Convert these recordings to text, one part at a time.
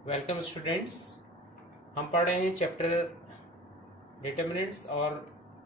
Welcome students. हम पढ़ रहे हैं चैप्टर डिटर्मिनेंट्स और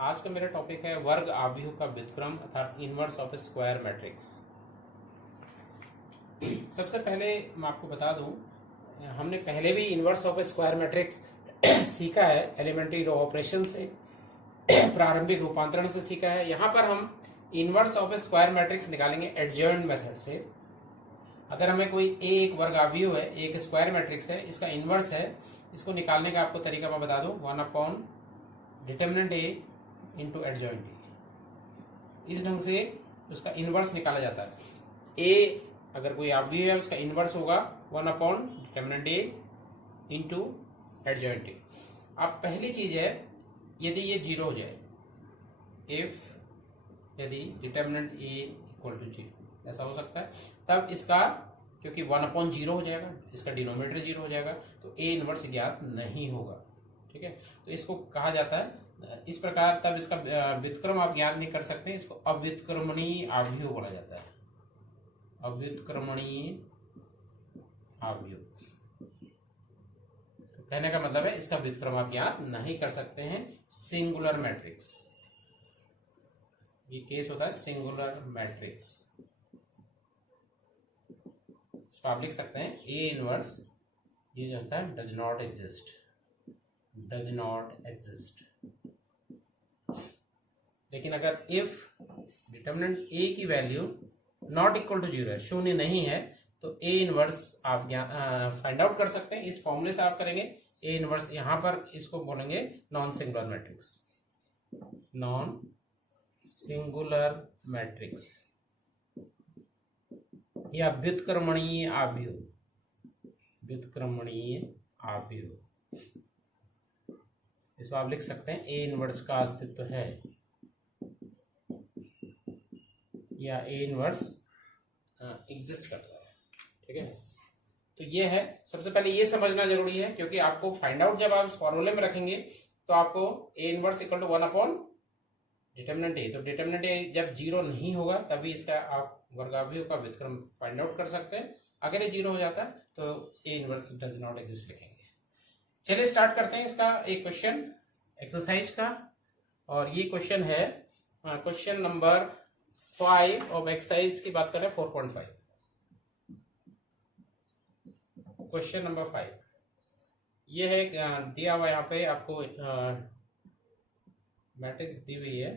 आज का मेरा टॉपिक है वर्ग आव्यूह का व्युत्क्रम अर्थात inverse of A square matrix. सबसे पहले मैं आपको बता दूं, हमने पहले भी inverse of A square matrix सीखा है, एलिमेंट्री रो ऑपरेशन से, प्रारंभिक रूपांतरण से सीखा है। यहां पर हम inverse of A square matrix निकालेंगे एडजॉइंट मेथड से। अगर हमें कोई एक वर्ग आव्यूह है, एक स्क्वायर मैट्रिक्स है, इसका इनवर्स है, इसको निकालने का आपको तरीका मैं बता दूं, 1 determinant A into adjoint A. इस ढंग से उसका इनवर्स निकाला जाता है। ए अगर कोई आव्यूह है उसका इनवर्स होगा 1 determinant A into adjoint A. अब पहली चीज है, यदि ये 0 हो जाए, इफ यदि डिटर्मिनेंट ए इक्वल टू 0 ऐसा हो सकता है, तब इसका क्योंकि 1/0 हो जाएगा, इसका डिनोमिनेटर 0 हो जाएगा, तो ए इनवर्स ज्ञात नहीं होगा। ठीक है, तो इसको कहा जाता है इस प्रकार। तब इसका व्युत्क्रम आप ज्ञात नहीं कर सकते, इसको अव्युत्क्रमणीय आव्यूह बोला जाता है। अव्युत्क्रमणीय आव्यूह, तो कहने का मतलब है इसका व्युत्क्रम आप ज्ञात नहीं कर सकते हैं। सिंगुलर मैट्रिक्स, ये केस होता है सिंगुलर मैट्रिक्स। आप लिख सकते हैं ए इनवर्स, ये जो होता है does not exist, does not exist. लेकिन अगर इफ डिटर्मिनेंट ए की वैल्यू नॉट इक्वल टू 0 है, शून्य नहीं है, तो ए इनवर्स आप फाइंड आउट कर सकते हैं। इस फॉर्मूले से आप करेंगे ए इनवर्स, यहां पर इसको बोलेंगे non singular matrix, non singular matrix या व्युत्क्रमणीय आव्यूह, व्युत्क्रमणीय आव्यूह। इसको आप लिख सकते हैं ए इनवर्स का अस्तित्व है या ए इनवर्स एग्जिस्ट करता है। ठीक है, तो ये है, सबसे पहले ये समझना जरूरी है, क्योंकि आपको फाइंड आउट जब आप इस फॉर्मूले में रखेंगे तो आपको A inverse equal to 1 determinant A, तो डिटर्मिनेंट ए जब 0 नहीं होगा तभी इसका आप वर्गाव्यूह का व्युत्क्रम फाइंड आउट कर सकते हैं। अगर ये 0 हो जाता है तो A inverse does not exist लिखेंगे। चलिए स्टार्ट करते हैं इसका एक क्वेश्चन एक्सरसाइज का, और ये क्वेश्चन है क्वेश्चन नंबर 5 ऑफ एक्सरसाइज की बात करें 4.5। क्वेश्चन नंबर 5 ये है, दिया हुआ यहाँ पे आपको मैट्रिक्स दी हुई है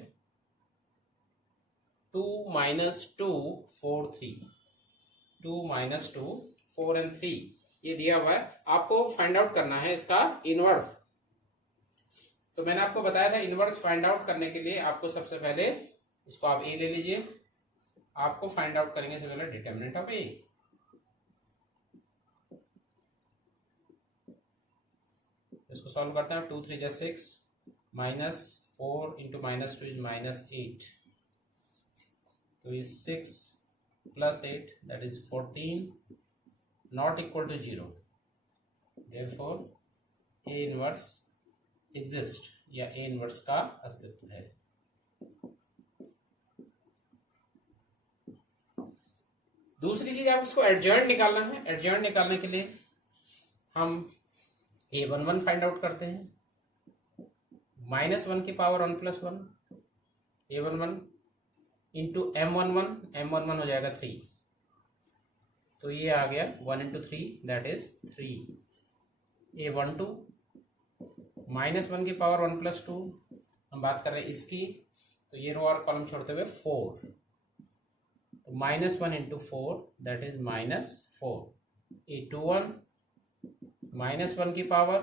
2 - 2 4 3, 2 - 2 4 and 3 ये दिया हुआ है। आपको फाइंड आउट करना है इसका इनवर्स। तो मैंने आपको बताया था इनवर्स फाइंड आउट करने के लिए आपको सबसे पहले इसको आप ए ले लीजिए, आपको फाइंड आउट करेंगे सबसे पहले डिटर्मिनेंट ऑफ ए। इसको सॉल्व करते हैं, 2 3 = 6 -4 × -2 is -8, तो ये 6 + 8 that is 14 not equal to 0, therefore A inverse exist या A इनवर्स का अस्तित्व है। दूसरी चीज आप उसको एडजॉइंट निकालना है। एडजॉइंट निकालने के लिए हम A11 फाइंड आउट करते हैं, -1 की power 1 + 1, A11 into M11, M11 हो जाएगा 3, तो ये आ गया 1 × 3 दैट इज 3। A12 -1 की पावर 1 + 2, हम बात कर रहे हैं इसकी, तो ये रो और कॉलम छोड़ते हुए 4, तो -1 × 4 दैट इज -4। A21 -1 की पावर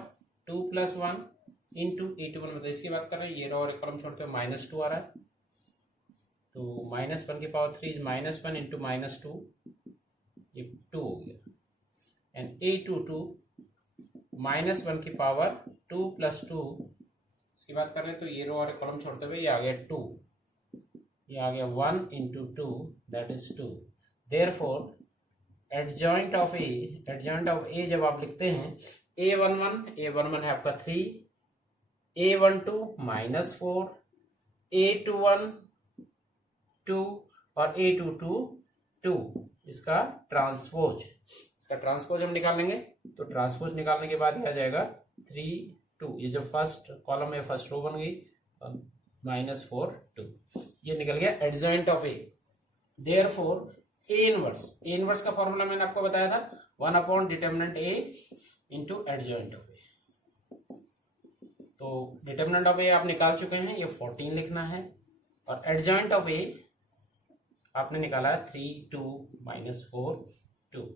2 + 1 इंटू A21, मतलब इसकी बात कर रहे हैं, ये रो और कॉलम छोड़ते हुए -2 आ रहा है, तो -1 की पावर 3 इज -1 इंटू -2, ये 2 हो गया। एंड A22 -1 की पावर 2 + 2, इसकी बात कर रहे हैं, तो ये रो और कॉलम छोड़ते हुए ये आ गया 2, ये आ गया 1 × 2 that is 2। Therefore adjoint of A, adjoint of A जब आप लिखते हैं, A11 है आपका 3, A12 -4, A21 2 और A22 2, इसका ट्रांसपोज, इसका ट्रांसपोज हम निकालेंगे। तो ट्रांसपोज निकालने के बाद आ जाएगा 3 2, ये जो फर्स्ट कॉलम है फर्स्ट रो बन गई, -4 2, ये निकल गया adjoint of A. Therefore A inverse का फॉर्मूला मैंने आपको बताया था 1 determinant A into adjoint of A. तो डिटर्मिनेंट ऑफ ए आप निकाल चुके हैं, ये 14 लिखना है, और एडजॉइंट ऑफ ए आपने निकाला 3 2 -4 2।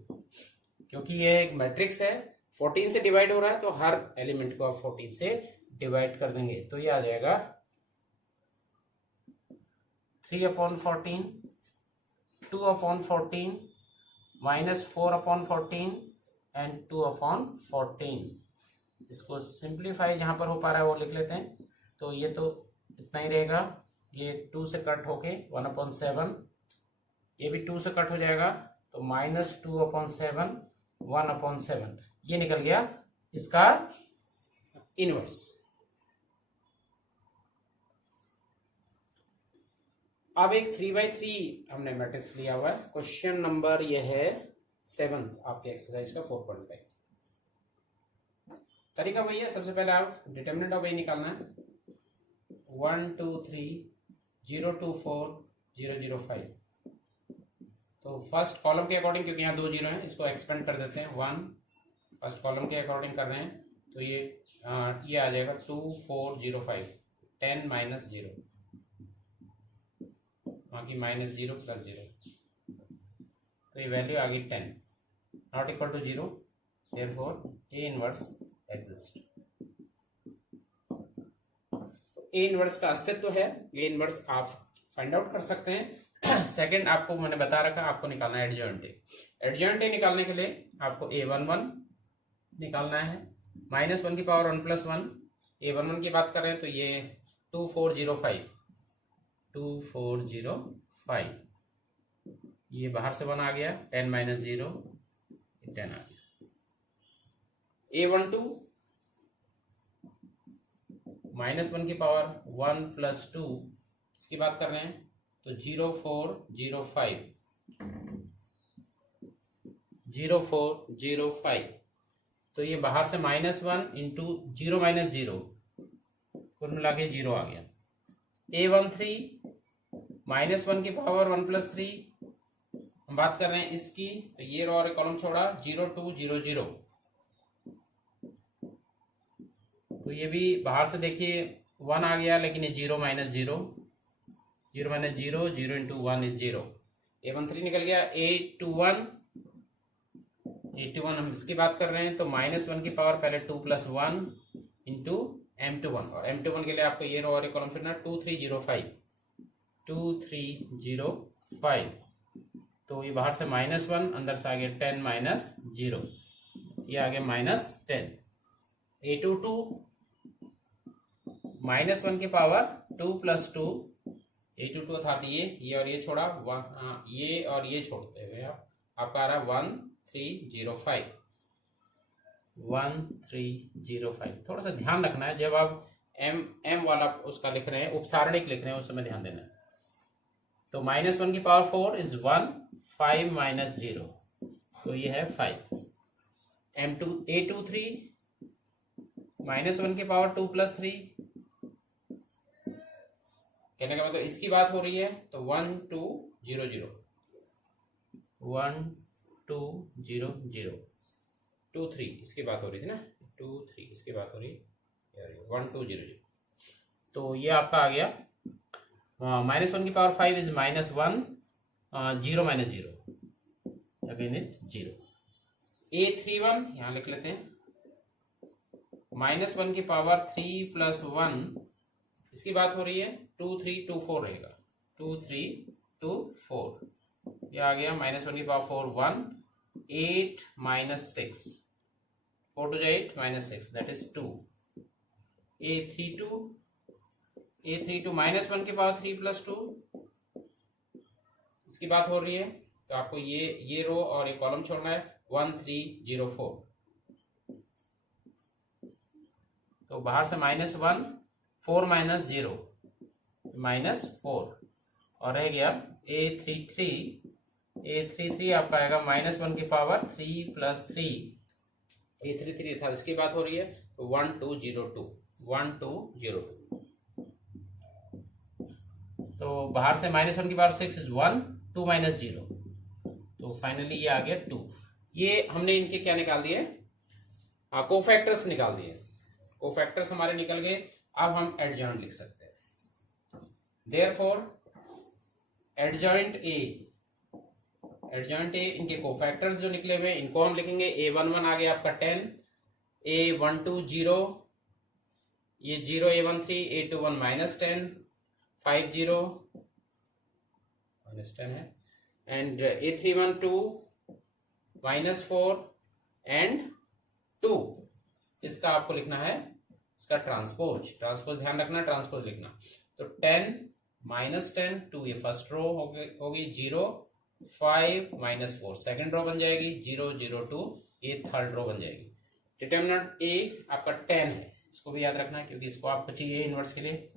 क्योंकि ये एक मैट्रिक्स है, 14 से डिवाइड हो रहा है, तो हर एलिमेंट को आप 14 से डिवाइड कर देंगे। तो ये आ जाएगा 3/14, 2/14, -4/14 एंड 2/14। इसको सिंप्लीफाई जहां पर हो पा रहा है वो लिख लेते हैं। तो ये तो इतना ही रहेगा, ये 2 से कट होके 1/7, ये भी 2 से कट हो जाएगा, तो -2/7 1/7, ये निकल गया इसका इनवर्स। अब एक 3/3 हमने मैट्रिक्स लिया हुआ है। क्वेश्चन नंबर ये है 7 आपके एक्सरसाइज का 4.5। तरीका वही है, सबसे पहले आप डिटर्मिनेंट ऑफ ए निकालना है। 1 2 3 0 2 4 0 0 5। तो फर्स्ट कॉलम के अकॉर्डिंग, क्योंकि यहाँ 2 जीरो हैं, इसको एक्सपेंड कर देते हैं। 1 फर्स्ट कॉलम के अकॉर्डिंग कर रहे हैं, तो ये आ जाएगा 2 4 0 5, 10 -0, बाकी -0 + 0, तो ये वैल्यू आ गई 10, not equal to 0, therefore A inverse exist. A inverse का अस्तित्व है, ए इनवर्स आप फाइंड आउट कर सकते हैं। सेकंड आपको मैंने बता रखा, आपको निकालना है एडजॉइंट ए। एडजॉइंट ए निकालने के लिए आपको A11 निकालना है, -1 की पावर 1 + 1। A11 की बात कर रहे हैं तो ये 2405, 2405, ये बाहर से 1 आ गया, 10 - 0 10 आ गया। A12 -1 की पावर 1 + 2, इसकी बात कर रहे हैं तो 0405, 0405, तो ये बाहर से -1 × 0 - 0, कुल मिला के 0 आ गया। A13 -1 की पावर 1 + 3, हम बात कर रहे हैं इसकी, तो ये रो और कॉलम छोड़ा, 0200, तो ये भी बाहर से देखिए 1 आ गया, लेकिन ये 0 - 0, 0 - 0, 0 × 1 = 0। A13 निकल गया। A21 हम इसकी बात कर रहे हैं तो -1 की पावर पहले 2 + 1 × M21, और M21 के लिए आपको ये रो और कॉलम चुनना, 2305, 2305, तो ये बाहर से -1, अंदर से आ गया 10 - 0, ये आ गया -10। A22 -1 की पावर 2 + 2, A22 अर्थात ये और ये छोड़ा, ये और ये छोड़ते हुए आपका आ रहा 1305, 1305। थोड़ा सा ध्यान रखना है, जब आप m वाला उसका लिख रहे हैं, उपसारणिक लिख रहे हैं, उस समय ध्यान देना है। तो -1 की पावर 4 = 1, 5 - 0, तो ये है 5। A23 -1 की पावर 2 + 3, कहने का मतलब इसकी बात हो रही है, तो 1 2 0 0, 1 2 0 0, 2 3 इसकी बात हो रही थी ना, 2 3 इसकी बात हो रही है, 1 2 0 0, तो ये आपका आ गया। -1 की पावर 5 = -1, 0 - 0, अगेन इट 0। A31 यहाँ लिख लेते हैं, -1 की पावर 3 + 1, इसकी बात हो रही है, 2 3 2 4 रहेगा, 2 3 2 4, ये आ गया। -1 की पावर 4 1, 8 - 6, 4 2 8 -6, दैट इज 2। A32 -1 की पावर 3 + 2, इसकी बात हो रही है, तो आपको ये रो और ये कॉलम छोड़ना है, 1304, तो बाहर से -1, 4 - 0, -4, और रह गया A33 A33 आपका आएगा -1 की पावर 3 + 3। A33 था, इसकी बात हो रही है। 1202 1202। तो बाहर से -1 की पावर 6 इज 1, 2 - 0, तो फाइनली ये आ गया 2। ये हमने इनके क्या निकाल दिए, कोफैक्टर्स निकाल दिए। कोफैक्टर्स हमारे निकल गए। अब हम एडजॉइंट लिख सकते हैं। देयरफॉर एडजॉइंट ए इनके कोफैक्टर्स जो निकले हुए इनको हम लिखेंगे। A11 आ गया आपका 10, A12 0, ये 0 A13, A21 -10, 5 0 -10 है, एंड A31 2 -4 एंड 2। इसका आपको लिखना है इसका ट्रांसपोज ध्यान रखना, ट्रांसपोज लिखना। तो 10 -10 2 ये फर्स्ट रो होगी, 0 5 -4 सेकंड रो बन जाएगी, 0 0 2 ये थर्ड रो बन जाएगी। डिटर्मिनेंट ए आपका 10 है, इसको भी याद रखना है क्योंकि इसको आपको चाहिए इनवर्स के लिए।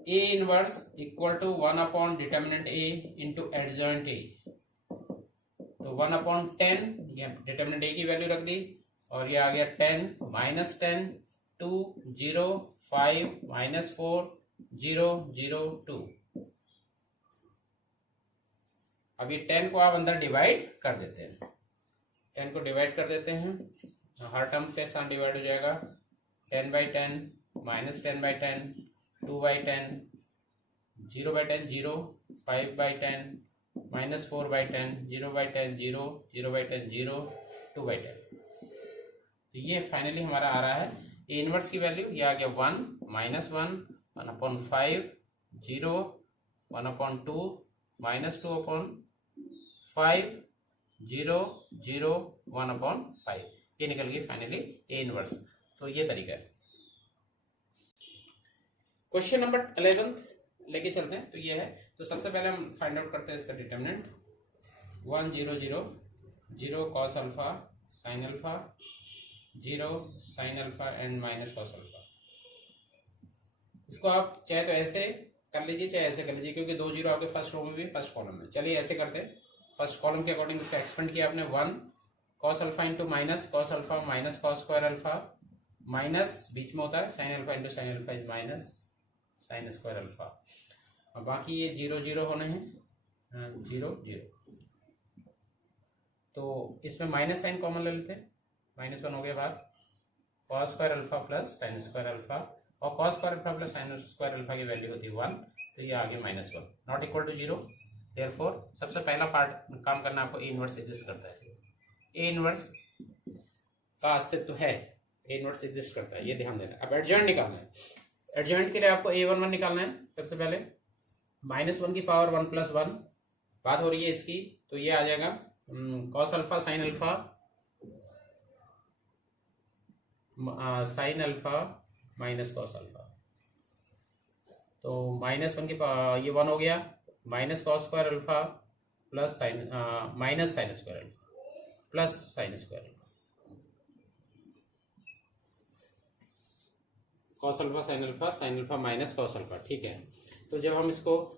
A inverse equal to 1 determinant A into adjoint A। तो 1/10 डिटर्मिनेंट A की वैल्यू रख दी और ये आ गया 10 -10 2 0 5 -4 0 0 2। अब ये 10 को आप अंदर डिवाइड कर देते हैं, 10 को डिवाइड कर देते हैं, हर टर्म के साथ डिवाइड हो जाएगा। 10/10 -10/10 2/10 0/10 0 5/10 -4/10 0/10 0 0/10 0 2/10। तो ये फाइनली हमारा आ रहा है ए इनवर्स की वैल्यू, ये आ गया 1 -1 1/5 0 1/2 -2/5 0 0 1/5। ये निकल गई फाइनली ए इनवर्स। तो ये तरीका है। क्वेश्चन नंबर 11 लेके चलते हैं। तो ये है, तो सबसे पहले हम फाइंड आउट करते हैं इसका determinant. 1 0 0 0 cos alpha sin alpha 0 sin alpha and -cos alpha. इसको आप चाहे तो ऐसे कर लीजिए चाहे ऐसे कर लीजिए, क्योंकि 2 0 आपके फर्स्ट रो में भी फर्स्ट कॉलम में। चलिए ऐसे करते हैं, फर्स्ट कॉलम के अकॉर्डिंग इसका एक्सपेंड किया आपने। 1 cos alpha into -cos alpha -cos square alpha, minus बीच में होता है, sin alpha into sin alpha is -sin square alpha. और बाकी ये 0 0 होने हैं, 0 0। तो इसमें माइनस साइन कॉमन ले लेते हैं, -1 हो गया बाहर। cos square alpha plus sin square alpha, और cos square alpha plus sin square alpha की वैल्यू होती है 1, तो ये आ गया -1 नॉट इक्वल टू 0। देयरफॉर सबसे पहला पार्ट काम करना आपको ए इनवर्स एग्जिस्ट करता है। ए इनवर्स का अस्तित्व है, ए इनवर्स एग्जिस्ट करता है, ये ध्यान देना। अब एडजॉइंट निकालना है। एडजॉइंट के लिए आपको A11 निकालना है। सबसे पहले -1 की पावर 1 + 1 बात हो रही है इसकी, तो ये आ जाएगा cos alpha sin alpha sin alpha -cos alpha. तो -1 की ये 1 हो गया, -cos square alpha plus sin square alpha plus sin square alpha. cos alpha sin alpha -cos alpha, ठीक है। तो जब हम इसको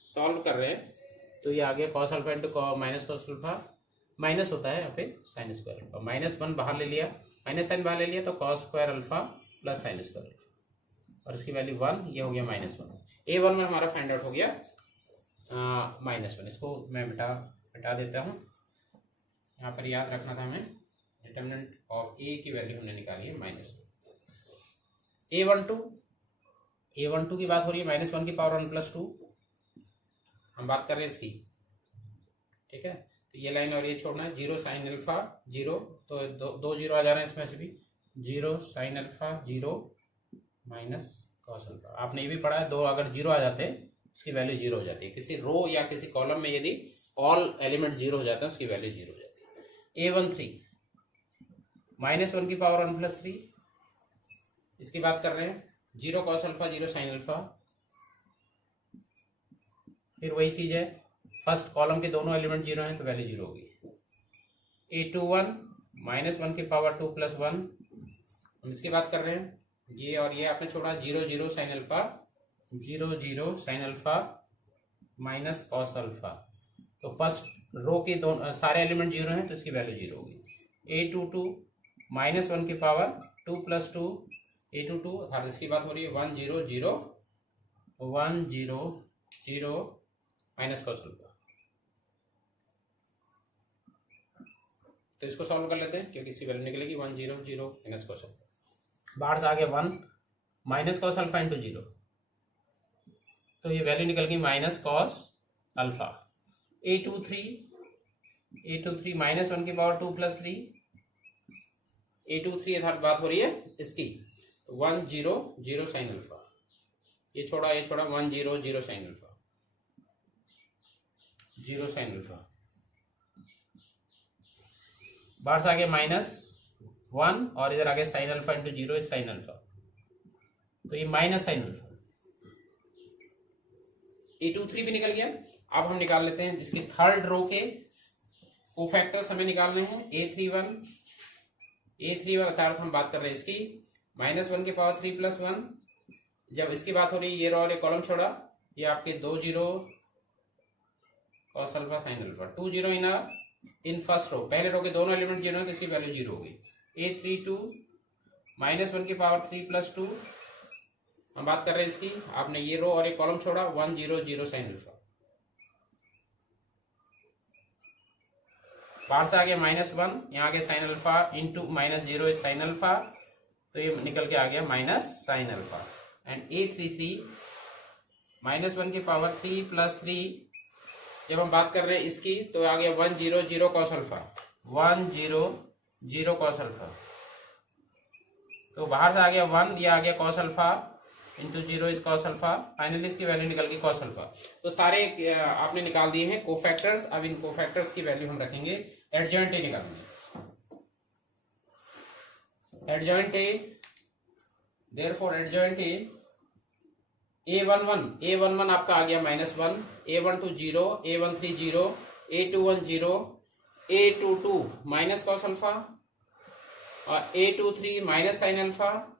सॉल्व कर रहे हैं तो ये आ गया cos alpha into -cos alpha, minus होता है यहाँ पे sin स्क्वायर अल्फा, -1 बाहर ले लिया, -sin बाहर ले लिया, तो cos square alpha plus sin square alpha, और इसकी वैल्यू 1, ये हो गया -1। A1 में हमारा फाइंड आउट हो गया -1। इसको मैं मिटा देता हूँ। यहाँ पर याद रखना था हमें, डिटर्मिनेंट ऑफ ए की वैल्यू हमने निकाली है -1। A12 की बात हो रही है, -1 की पावर 1 + 2 हम बात कर रहे हैं इसकी, ठीक है। तो ये लाइन और ये छोड़ना है। 0 sin अल्फा 0, तो दो 0 आ जा रहे हैं इसमें से भी। 0 sin अल्फा 0 -cos अल्फा। आपने ये भी पढ़ा है, दो अगर 0 आ जाते हैं उसकी वैल्यू 0 हो जाती है। किसी रो या किसी कॉलम में यदि ऑल एलिमेंट 0 हो जाते हैं उसकी वैल्यू 0 हो जाती है। A13 -1 की पावर 1 + 3, इसकी बात कर रहे हैं। 0 cos अल्फा 0 sin अल्फा, फिर वही चीज है, फर्स्ट कॉलम के दोनों एलिमेंट 0 हैं तो वैल्यू 0 होगी। A21 -1 की पावर 2 + 1, हम इसकी बात कर रहे हैं। ये और ये आपने छोड़ा, 0 0 sin alpha 0 0 sin alpha -cos alpha, तो फर्स्ट रो के दोनों सारे एलिमेंट जीरो हैं तो इसकी वैल्यू जीरो होगी। A22 -1 की पावर 2 + 2 A22 अर्थात इसकी बात हो रही है 1 0 0 1 0 0 माइनस cos अल्फा। तो इसको सॉल्व कर लेते हैं क्योंकि इसकी वैल्यू निकलेगी 1 0 0 माइनस cos अल्फा। बाहर से आ गया 1 माइनस cos अल्फा इंटू 0, तो ये वैल्यू निकल गई माइनस cos अल्फा। A23 -1 की पावर 2 + 3 A23 अर्थात बात हो रही है इसकी 1 0 0 साइन अल्फा। ये छोड़ा 1 0 0 साइन अल्फा 0 साइन अल्फा। बाहर से आगे -1 और इधर आगे sine alpha into 0 is sine alpha, तो ये माइनस साइन अल्फा। A23 भी निकल गया। अब हम निकाल लेते हैं जिसकी थर्ड रो के कोफैक्टर्स हमें निकालने हैं। A31 अर्थात हम बात कर रहे हैं इसकी -1 की पावर 3 + 1। जब इसकी बात हो रही है ये रो और ये कॉलम छोड़ा, ये आपके 2 0 cos alpha sine alpha 2 0 in first row. पहले रो के दोनों एलिमेंट जीरो है तो इसकी वैल्यू जीरो होगी। A32 -1 की पावर 3 + 2 हम बात कर रहे हैं इसकी, आपने ये रो और एक कॉलम छोड़ा 1 0 0 साइन अल्फा। बाहर से आ गया -1, यहाँ आ गया sine alpha into -0 is sine alpha, तो ये निकल के आ गया minus sine alpha. And A33 -1 की पावर 3 + 3 जब हम बात कर रहे हैं इसकी तो आ गया 1 0 0 cos अल्फा 1 0 0 cos अल्फा। तो बाहर से आ गया 1, ये आ गया cos alpha into 0 is cos alpha. Finally इसकी वैल्यू निकल गई cos अल्फा। तो सारे आपने निकाल दिए हैं कोफैक्टर्स। अब इन कोफैक्टर्स की वैल्यू हम रखेंगे। एडजॉइंट ए निकालेंगे। Adjoint A, therefore adjoint A A11 आपका आ गया -1, A12 0, A13 0, A21 0, A22 minus cos alpha और A23 minus sine alpha,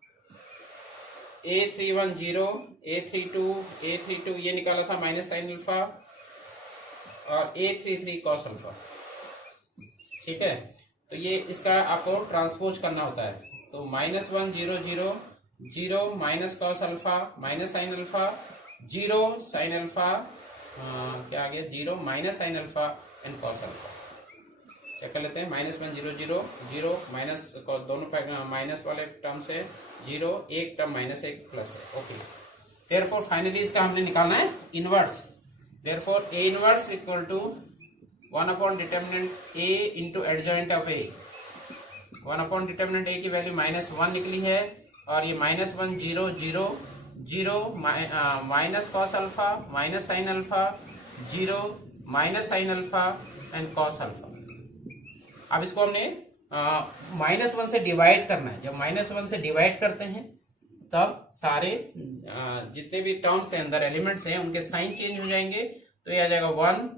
A31 0, A32 ये निकाला था माइनस साइन अल्फा और A33 cos अल्फा। ठीक है, तो ये इसका आपको ट्रांसपोज करना होता है। तो -1 0 0 0 minus cos alpha minus sine alpha 0 sine alpha, क्या आ गया 0 minus sine alpha and cos alpha. Check कर लेते हैं। -1 0 0 0 माइनस दोनों माइनस वाले टर्म से 0, एक टर्म माइनस एक प्लस है। ओके, देयरफॉर फाइनली इसका हमने निकालना है inverse. Therefore A inverse equal to 1/डिटर्मिनेंट A into adjoint of A। 1/डिटर्मिनेंट A की वैल्यू -1 निकली है और ये -1 0 0 0 minus cos alpha minus sine alpha 0 minus sine alpha and cos alpha. अब इसको हमने -1 से डिवाइड करना है। जब -1 से डिवाइड करते हैं तब सारे जितने भी टर्म्स हैं अंदर एलिमेंट्स हैं उनके साइन चेंज हो जाएंगे। तो ये आ जाएगा 1,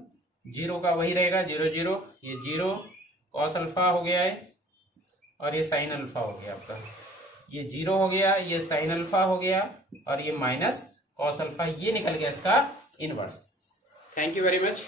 0 का वही रहेगा 0 0, ये 0 cos अल्फा हो गया है और ये साइन अल्फा हो गया आपका, ये 0 हो गया, ये साइन अल्फा हो गया और ये माइनस cos अल्फा, ये निकल गया इसका inverse. Thank you very much.